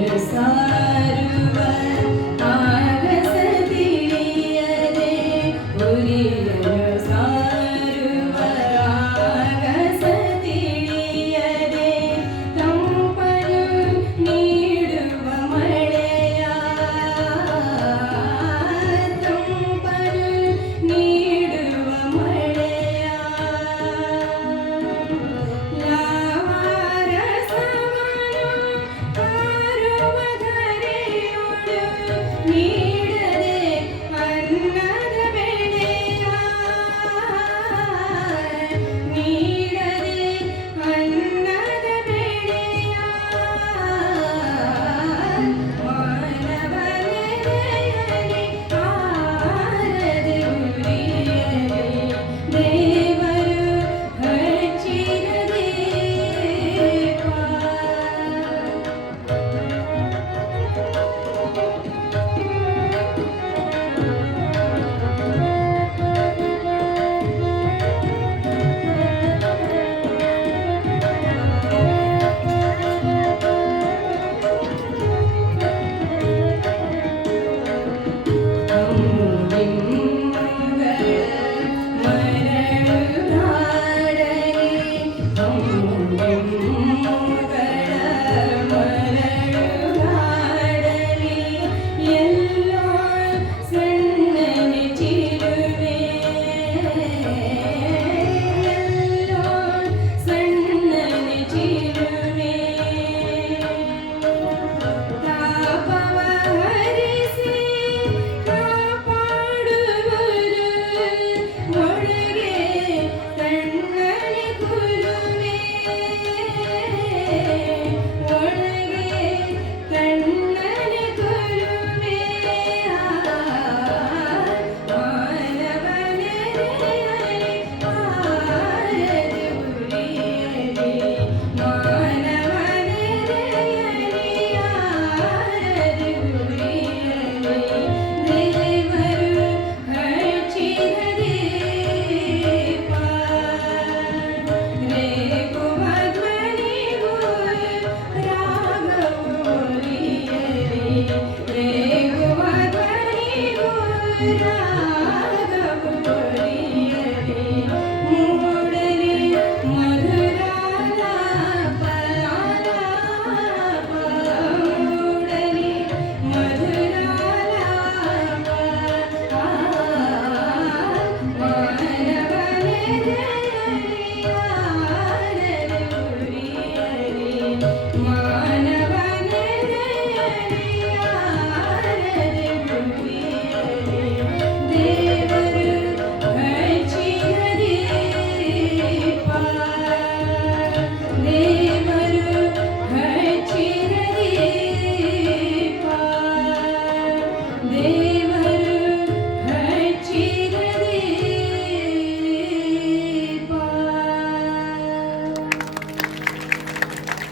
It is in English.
Sarvan